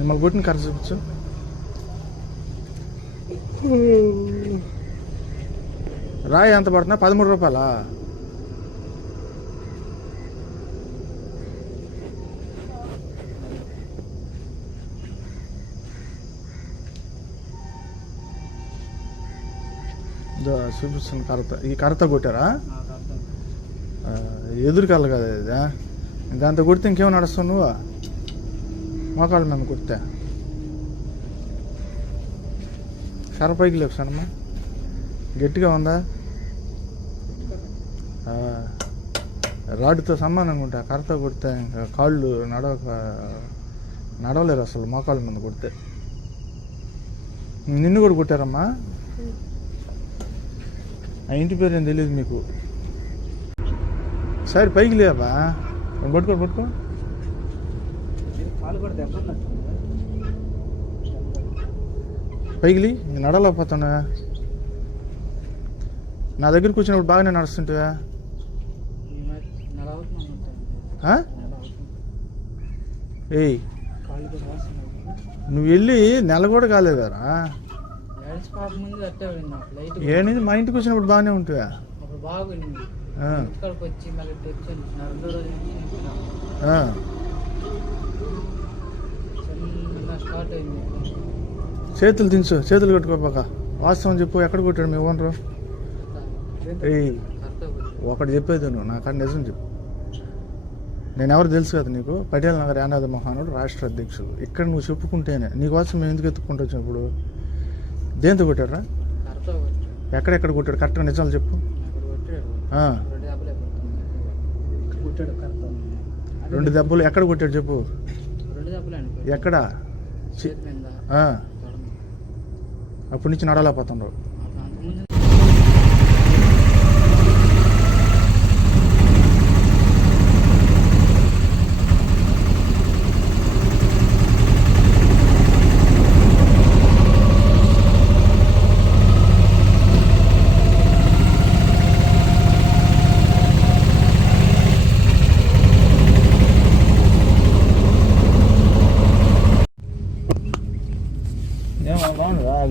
మిమ్మల్ని కొట్టిన కర్ర చూపించు. రాయి ఎంత పడుతున్నా? 13 రూపాయలా? చూపిస్తుంది కర్రత. ఈ కర్రత కొట్టారా? ఎదురు కళ్ళ కదా ఇది. దాంతో కొడితే ఇంకేమో నడుస్తావు నువ్వు? మోకాళ్ళ మీద కొడితే కర్ర పైకి లేపుసానమ్మా. గట్టిగా ఉందా? రాడ్డుతో సమానంగా ఉంటా. కర్రతో కొడితే ఇంకా కాళ్ళు నడవలేరు అసలు మోకాళ్ళ మీద కొడితే. నిన్ను కూడా కొట్టారమ్మా? ఆ ఇంటి పేరు ఏం తెలియదు మీకు? సరే పైకి లేవా? పట్టుకో. పైకి లే. నడవలేకపోతున్నా. నా దగ్గర కూర్చున్నప్పుడు బాగానే నడుస్తుంటా. ఏయ్ నువ్వు వెళ్ళి నెల కూడా కాలేదారా? ఏనిది మా ఇంటికి వచ్చినప్పుడు బాగానే ఉంటావా? చేతులు దించు, చేతులు కట్టుకోపాక. వాస్తవం చెప్పు, ఎక్కడ కొట్టాడు మీ ఓనరు? ఏయ్ ఒకటి చెప్పేది నువ్వు, నాకన్నా నిజం చెప్పు. నేను ఎవరు తెలుసు కదా నీకు? పటేల్ నగర్ యానాద మహానుడు రాష్ట్ర అధ్యక్షుడు. ఇక్కడ నువ్వు చెప్పుకుంటేనే నీకోసం మేము ఎందుకు ఎత్తుకుంటూ వచ్చినప్పుడు దేంతో కొట్టారా? ఎక్కడెక్కడ కొట్టాడు? కరెక్ట్గా నిజాలు చెప్పు. 2 దెబ్బలు ఎక్కడ కొట్టాడు చెప్పు? ఎక్కడ? అప్పటి నుంచి నడలేకపోతున్నావు.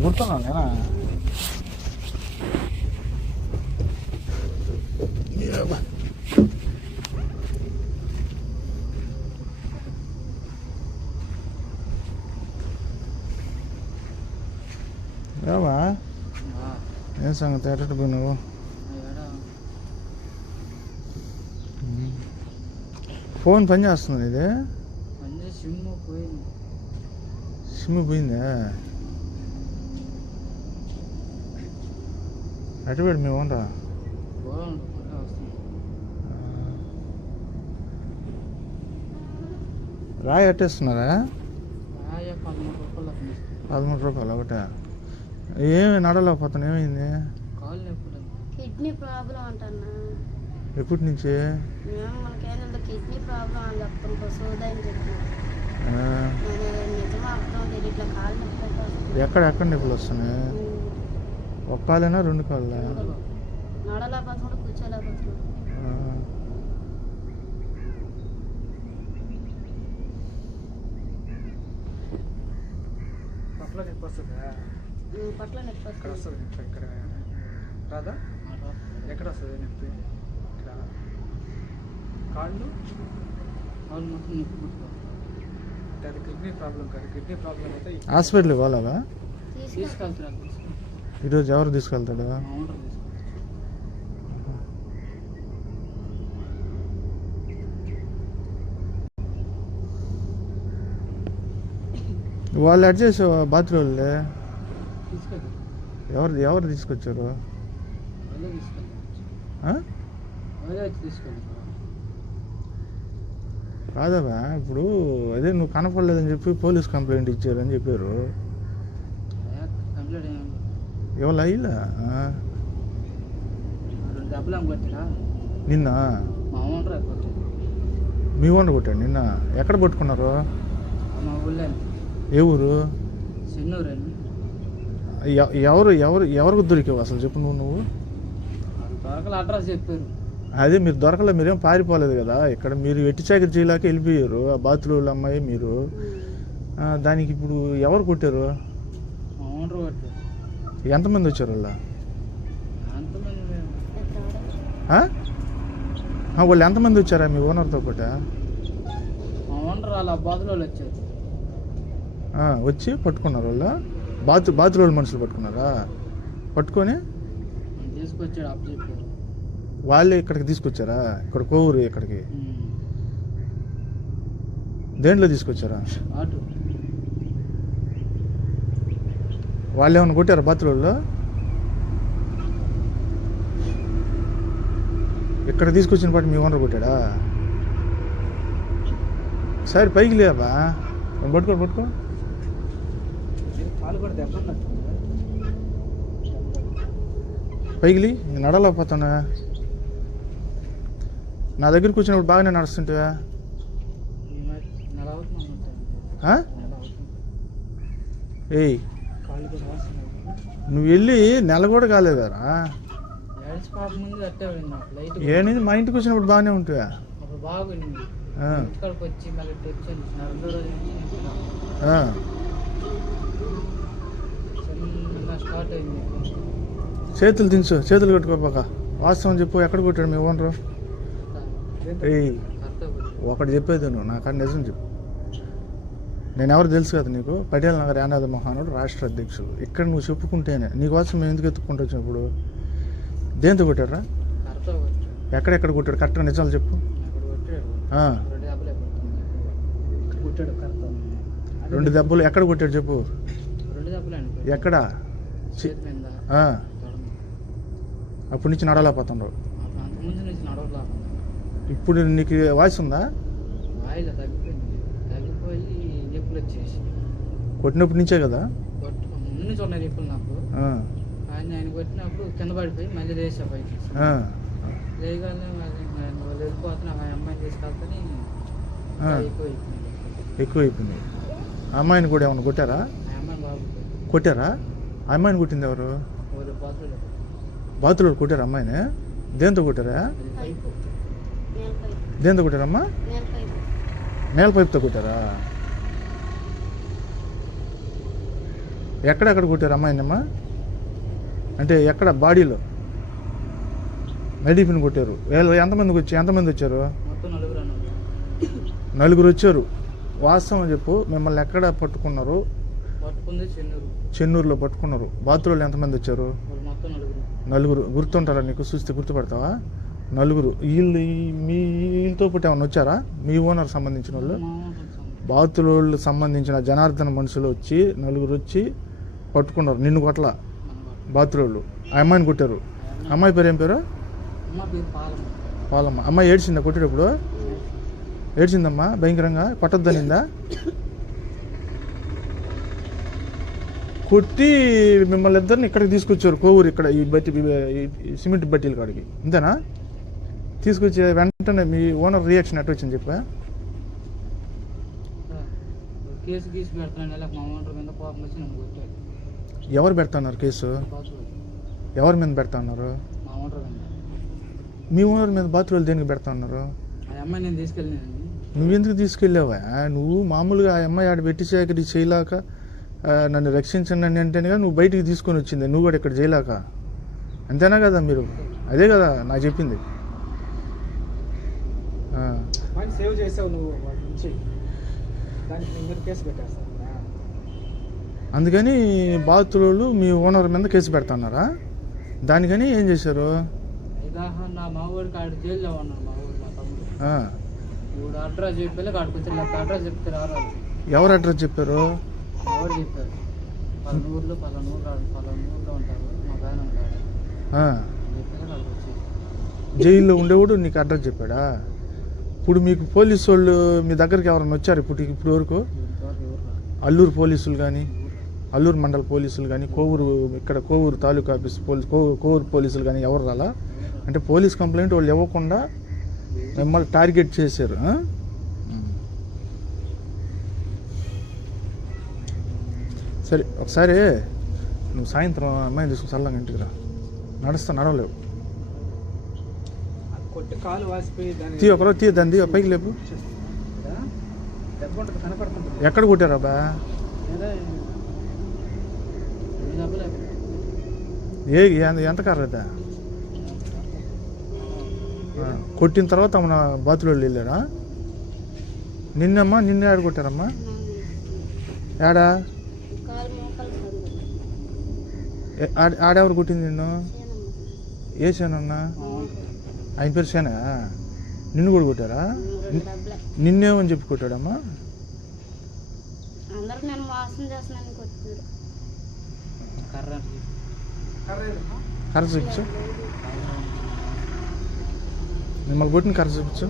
గుర్తున్నాను నేనా? రావా? ఏం సంగతి? ఎట్ట పోయినావు? ఫోన్ పని చేస్తుంది ఇది? సిమ్ పోయిందా? అటువేడు మేము ఓనరా? రాయి అట్టేస్తున్నారా? 13 రూపాయలు ఒకటే. ఏమి నడలేకపోతాను? ఏమైంది? కిడ్నీ ప్రాబ్లం అంటన్నా. ఎప్పటి నుంచి? కిడ్నీ ప్రాబ్లం అని చెప్తాను. సోదని చెప్పి ఎక్కడ నొప్పులు వస్తున్నాయి? ఒక కాలేనా 2 కాళ్ళ? నడలేకపోతున్నా, కూర్చోలేకపోతున్నా. పట్ల నొప్పి వస్తుంది. ఇక్కడ రాదా? ఎక్కడ వస్తుంది నొప్పి? ఇక్కడ కాళ్ళు మొత్తం నొప్పి. అది కిడ్నీ ప్రాబ్లం కాదు. కిడ్నీ ప్రాబ్లం అయితే హాస్పిటల్కి పోవాలా? తీసుకెళ్తారు. ఈరోజు ఎవరు తీసుకెళ్తాడు? వాళ్ళు అడ్ చేసే బాత్రూమ్లే ఎవరు తీసుకొచ్చారు? కాదవా, ఇప్పుడు అదే నువ్వు కనపడలేదని చెప్పి పోలీస్ కంప్లైంట్ ఇచ్చారని చెప్పారు. ఎవరు అయ్యిలా? నిన్న మీ ఓనర్ కొట్టాడు నిన్న? ఎక్కడ పట్టుకున్నారు? ఏ ఊరు? ఎవరికి దొరికావు అసలు చెప్పు నువ్వు? అడ్రస్ చెప్పారు. అదే మీరు దొరకలే, మీరేం పారిపోలేదు కదా. ఇక్కడ మీరు ఎట్టి చాకరి చేయలేక వెళ్ళిపోయారు. ఆ బాత్రూమ్ల అమ్మాయి మీరు దానికి ఇప్పుడు ఎవరు కొట్టారు? మా ఓనర్ కొట్టారు. ఎంతమంది వచ్చారు వాళ్ళ? అంతమంది వాళ్ళు ఎంతమంది వచ్చారా మీ ఓనర్తో పాటు? మా ఓనర్ వాళ్ళ బాధలో వచ్చారు. వచ్చి పట్టుకున్నారు వాళ్ళు? బాతురోళ్ళు మనుషులు పట్టుకున్నారా? పట్టుకొని తీసుకొచ్చాడు అప్పు చెప్పారు. వాళ్ళే ఇక్కడికి తీసుకొచ్చారా? ఇక్కడ కోవూరు ఇక్కడికి దేంట్లో తీసుకొచ్చారా? ఆటో. వాళ్ళు ఏమైనా కొట్టారా బాతురోళ్ళు? ఇక్కడ తీసుకొచ్చిన పాటు మీ ఓనర్ కొట్టాడా? సరే పైకి లేవా? పట్టుకో పైకిలి. నేను నడలేకపోతున్నా. నా దగ్గరికి వచ్చినప్పుడు బాగానే నడుస్తుంటావా? ఏయ్ నువ్వు వెళ్ళి నెల కూడా కాలేదారా? ఏనిది మా ఇంటికి వచ్చినప్పుడు బాగానే ఉంటావా? చేతులు దించు, చేతులు కట్టుకోబాక. వాస్తవం చెప్పు, ఎక్కడ కొట్టాడు మీ ఓనరు? ఏయ్ ఒకటి చెప్పేది నువ్వు, నాకాడ నిజం చెప్పు. నేను ఎవరు తెలుసు కదా నీకు? పటేల్ నగర్ యానాద మహానుడు రాష్ట్ర అధ్యక్షుడు. ఇక్కడ నువ్వు చెప్పుకుంటేనే నీకోసం మేము ఎందుకు ఎత్తుకుంటూ వచ్చినప్పుడు దేంతో కొట్టారా? ఎక్కడెక్కడ కొట్టాడు? కరెక్ట్గా నిజాలు చెప్పు. 2 దెబ్బలు ఎక్కడ కొట్టాడు చెప్పు? ఎక్కడ? అప్పటి నుంచి నడలేకపోతున్నావు. ఇప్పుడు నీకు వాయిస్ ఉందా? కొట్టినప్పటి నుంచే కదా? ఆయన కొట్టినప్పుడు కింద పడిపోయి మళ్ళీ లేచా బయట. లేగానే వెళ్ళిపోతున్నా అమ్మాయిని తీసుకెళ్తాని ఎక్కువైపోయింది. అమ్మాయిని కూడా ఏమన్నా కొట్టారా? కొట్టారా? అమ్మాయిని కొట్టింది ఎవరు? బాతులు కొట్టారా అమ్మాయిని? దేంతో కొట్టారా? దేంతో కొట్టారమ్మా? నేల పైపుతో కొట్టారా? ఎక్కడెక్కడ కొట్టారు అమ్మాయినమ్మా? అంటే ఎక్కడ? బాడీలో మెడిఫిన్ కొట్టారు. ఎంతమంది వచ్చారు? నలుగురు వచ్చారు. వాస్తవం చెప్పు, మిమ్మల్ని ఎక్కడ పట్టుకున్నారు? చెన్నూరులో పట్టుకున్నారు. బాత్రూంలో ఎంతమంది వచ్చారు? నలుగురు. గుర్తుంటారా నీకు? చూస్తే గుర్తుపడతావా? నలుగురు. వీళ్ళతో పాటు ఏమన్నా వచ్చారా? మీ ఓనర్ సంబంధించిన వాళ్ళు? బాతులోళ్ళు సంబంధించిన జనార్దన మనుషులు వచ్చి నలుగురు వచ్చి పట్టుకున్నారు. నిన్ను కొట్ల బాతులోళ్ళు. ఆ అమ్మాయిని కొట్టారు. అమ్మాయి పేరు ఏం పేరు? పాలమ్మ. అమ్మాయి ఏడ్చిందా కొట్టేటప్పుడు? ఏడ్చిందమ్మా భయంకరంగా? కొట్టద్దనిందా? కొట్టి మిమ్మల్ని ఇద్దరిని ఇక్కడికి తీసుకొచ్చారు కోవూరు. ఇక్కడ ఈ సిమెంట్ బట్టీల కాడికి. అంతేనా? తీసుకొచ్చి వెంటనే మీ ఓనర్ రియాక్షన్ ఎట్లా వచ్చింది చెప్పా? ఎవరు పెడతాన్నారు కేసు? ఎవరి మీద పెడతా ఉన్నారు? మీ ఓనర్ మీద బాత్రూంలు దేనికి పెడతా ఉన్నారు? నువ్వెందుకు తీసుకెళ్ళావా? నువ్వు మామూలుగా ఆ అమ్మాయి ఆడ పెట్టి సేకరి చేయలేక నన్ను రక్షించండి అని అంటేనే నువ్వు బయటికి తీసుకొని వచ్చింది. నువ్వు కూడా ఇక్కడ చేయలేక. అంతేనా కదా మీరు? అదే కదా నాకు చెప్పింది. సేవ్ చేసావు నువ్వు, అందుకని బాతులు మీ ఓనర్ మీద కేసు పెడతాన్నారా? దానికని ఏం చేశారు? నా మావాడికి ఆడ జైల్లో ఉన్నాడు. మా ఊరు మా తమ్ముడు అడ్రస్ చెప్పి కాడుకొచ్చి అడ్రస్ చెప్తే రారాదు. ఎవరు అడ్రస్ చెప్పారు? ఎవరు చెప్పారు? పలానూరులో ఉంటారు, మా ఆయన ఉంటాడు. జైల్లో ఉండేవాడు నీకు అడ్రస్ చెప్పాడా? ఇప్పుడు మీకు పోలీసు వాళ్ళు మీ దగ్గరికి ఎవరైనా వచ్చారు ఇప్పుడు వరకు? అల్లూరు పోలీసులు కానీ, అల్లూరు మండల పోలీసులు కానీ, కోవూరు తాలూకా ఆఫీస్ కోవూరు పోలీసులు కానీ ఎవరు రాలా? అంటే పోలీస్ కంప్లైంట్ వాళ్ళు ఇవ్వకుండా మిమ్మల్ని టార్గెట్ చేశారు. సరే ఒకసారి నువ్వు సాయంత్రం అమ్మాయిని తీసుకుని చల్లంగా ఇంటికి రా. నడవలేవు. కొట్టి కాలు వాసిపోయి ఒకరోజు దాన్ని పైకి లేపు. దెబ్బ ఉంటుంది కనపడుతుంది. ఎక్కడ కొట్టారబ్బా? ఏదో ఈ దెబ్బలు ఎంత కర్ర అయితే? కొట్టిన తర్వాత మన బాతులో వెళ్ళారా? నిన్నమ్మా నిన్నే ఆడ కొట్టారమ్మా? ఏడా? కాలు మోకాలు ఆడెవరు కొట్టింది నిన్ను? ఏ సేనన్నా? ఆయన పేరు సేనా? నిన్ను కూడా కొట్టారా? నిన్నేమని చెప్పి కొట్టాడమ్మా? అందరికి నేను మోసం చేస్తున్నాను కొట్టారు. కర్ర చూపించు, మిమ్మల్ని కొట్టిన కర్ర చూపించు.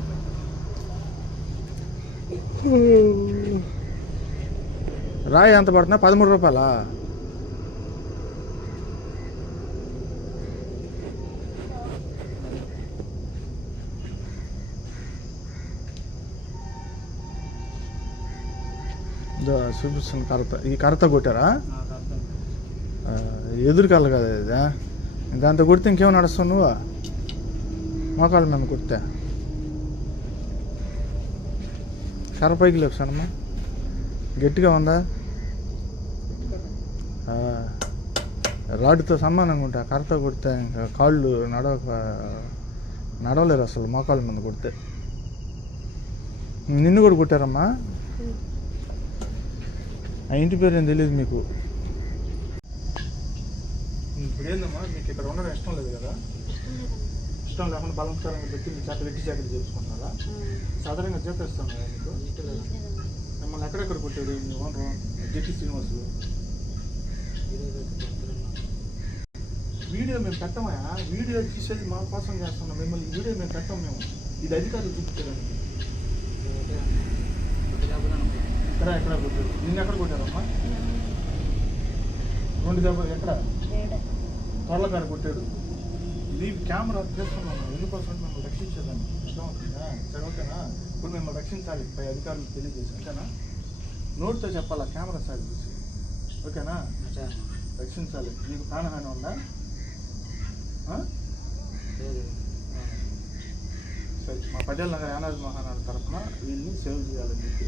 రాయి ఎంత పడుతున్నా? 13 రూపాయలా? చూపిస్తుంది కర్రత. ఈ కర్రత కొట్టారా? ఎదురు కళ్ళ కదా ఇది. దాంతో కొడితే ఇంకేమో నడుస్తావు నువ్వు? మోకాళ్ళ మీద కొడితే కర్ర పైకి లేపుసానమ్మా. గట్టిగా ఉందా? రాడ్డుతో సమానంగా ఉంటా. కర్రతో కొడితే ఇంకా కాళ్ళు నడవలేరు అసలు మోకాళ్ళ మీద కొడితే. నిన్ను కూడా కొట్టారమ్మా? ఆ ఇంటి పేరు ఏం తెలియదు మీకు? ఇప్పుడు ఏందమ్మా మీకు ఇక్కడ ఉండడం ఇష్టం లేదు కదా? ఇష్టం లేకుండా బలంచారంగా పెట్టి మీ చేత వెట్టి చాకరీ చేసుకుంటున్నారా? సాధారణంగా చేపిస్తాను కదా మీకు. మిమ్మల్ని ఎక్కడెక్కడ కొట్టారు మీ ఓనరు? జెట్టి శ్రీనివాసులు. వీడియో మేము పెట్టమయా? వీడియో తీసేది మా కోసం చేస్తున్నాం. మిమ్మల్ని వీడియో మేము పెట్టాం. మేము ఇది అధికారులు చూపించడానికి. ఎక్కడ కొట్టారు? నిన్ను ఎక్కడ కొట్టారమ్మా? 2 దెబ్బలు ఎక్కడ? తొడలకాడ కొట్టాడు. ఇది కెమెరా చేస్తున్నాము ఎందుకోసం? మిమ్మల్ని రక్షించేదాన్ని. అర్థమవుతుందా? సరే ఓకేనా? ఇప్పుడు మిమ్మల్ని రక్షించాలి పై అధికారులకు తెలియజేసి, ఓకేనా? నోటితో చెప్పాలా కెమెరా సార్ చూసి, ఓకేనా? రక్షించాలి. నీకు ప్రాణహాని ఉందా? సరే, మా పటేల్ నగర్ యానాది మహానాడు తరఫున వీళ్ళని సేవ్ చేయాలని చెప్పి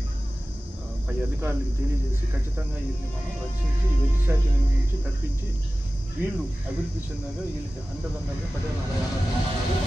పై అధికారులకు తెలియజేసి ఖచ్చితంగా వీళ్ళని మనం రక్షించి వెట్టి శాఖ నుంచి తప్పించి వీళ్ళు అభివృద్ధి చెందాగా వీళ్ళకి అండదండగా పటేల్ నగర్ యానాది మహానాడు